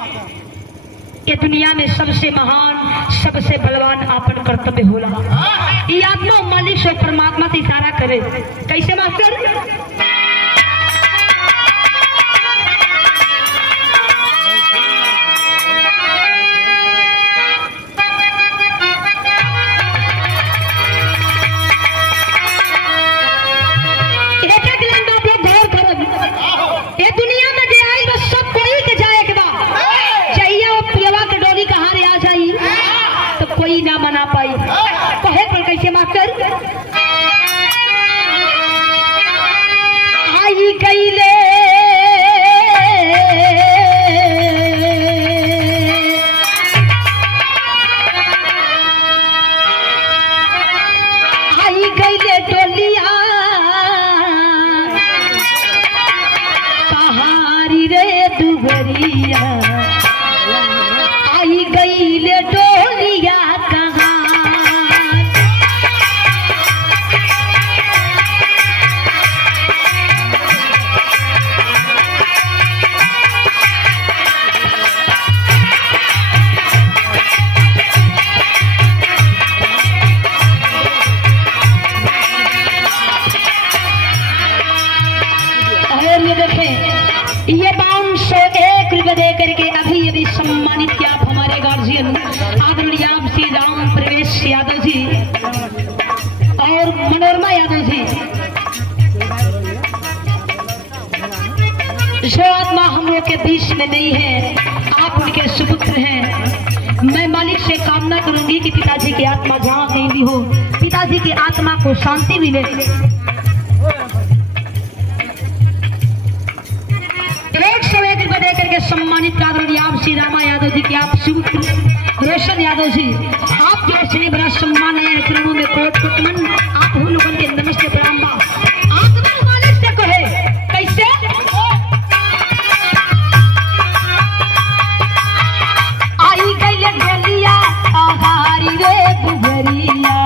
ये दुनिया में सबसे महान सबसे बलवान आपन कर्तव्य होला। ये आत्मा मालिक से परमात्मा से इशारा करे। कैसे मास्टर? कोई ना मना पाई कहे पर कैसे मास्टर? आई गईले आई गईले डोलिया कहारी रे दुबरिया आई गईले डोलिया ये 501 रुपए दे करके अभी यदि सम्मानित किया आप हमारे गार्जियन आदरणीय आप श्री राम प्रवेश यादव जी और मनोरमा यादव जी, जो आत्मा हम लोग के बीच में नहीं है, आप उनके सुपुत्र हैं। मैं मालिक से कामना करूंगी कि पिताजी की आत्मा जहाँ कहीं भी हो, पिताजी की आत्मा को शांति मिले। 101 रुपए दे करके सम्मानित आदरणीय आप श्री रामा यादव जी की आप सुपुत्र रोशन यादव जी, आप जो श्री बड़ा सम्मान है फिल्मों में कोट कुटमन आप हम लोगों के नमस्ते प्रणाम बा। आत्मा मालिक से कहे कैसे? आई गई गलिया आहारी रे दुबरिया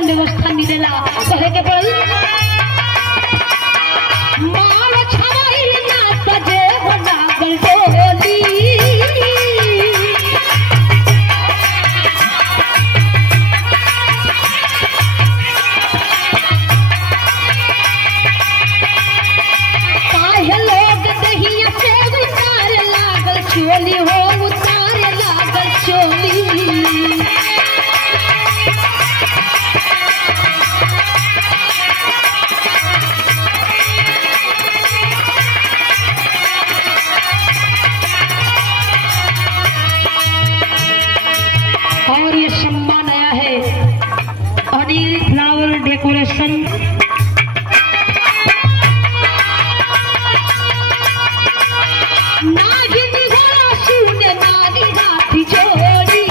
व्यवस्था मिलेला कहे के पड़ी माल छवाइल ना सजे बना गलडोली काहे लोग दहिया से उतार लागल चोली हो उतार लागल चोली। और ये सम्मान आया है अनिल फ्लावर डेकोरेशन नागिनी घोड़ा सूने नागी हाथी जोड़ी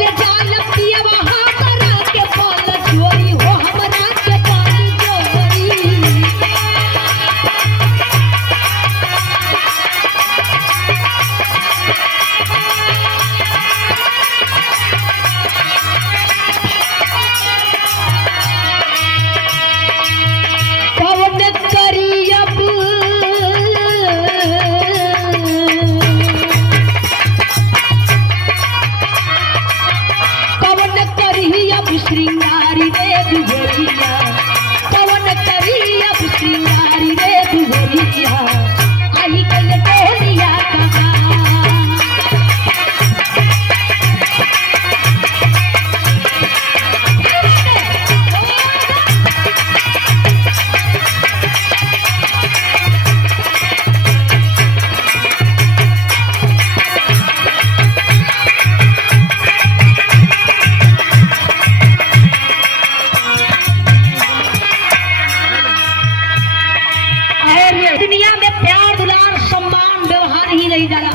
ले जान पिया वहां करा के बोल जोड़ी हो हमरा के पानी जोड़ी। दुनिया में प्यार दुलार सम्मान व्यवहार ही नहीं जाला।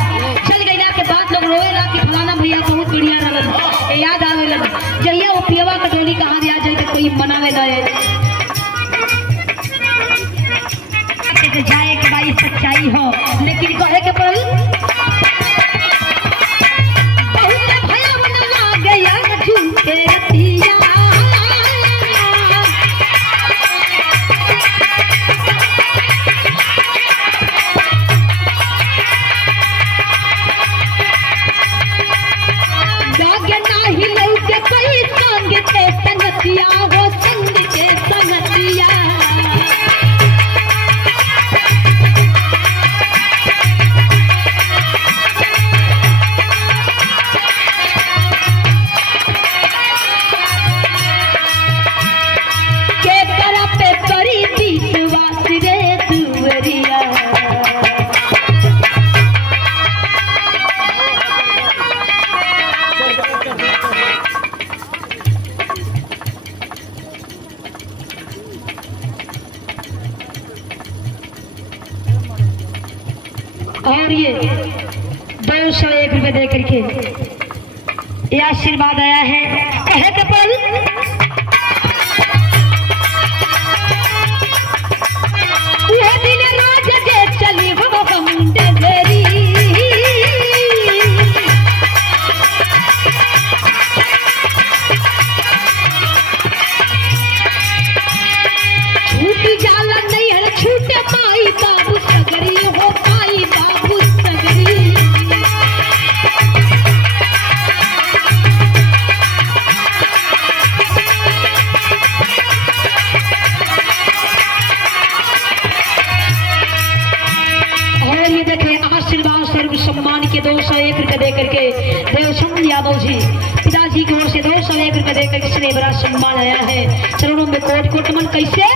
चल गईला के बाद लोग रोएला कि फलाना भैया बहुत बढ़िया रहल। याद आवे लगा जहिया वो पियवा का टोली कहाँ दिया जाए तो कोई मनावे ना जाए के भाई सच्चाई हो, लेकिन कहे के पड़ल बहुत भया बना गया झूठे रतिया। और ये 201 रुपए दे करके ये आशीर्वाद आया है। कहे के पल ये दिन रोज जे चली हो मुंडे मेरी छूट जाला नहीं है छूटे पाई बाबू सगरी हो पाई बाबू सगरी। और ये देखे आशीर्वाद सर्व सम्मान के 201 रुपए दे करके देवचंद यादव जी पिताजी की ओर से 201 रुपए देकर किसने बड़ा सम्मान आया है। चरणों में कोट कोट मन कैसे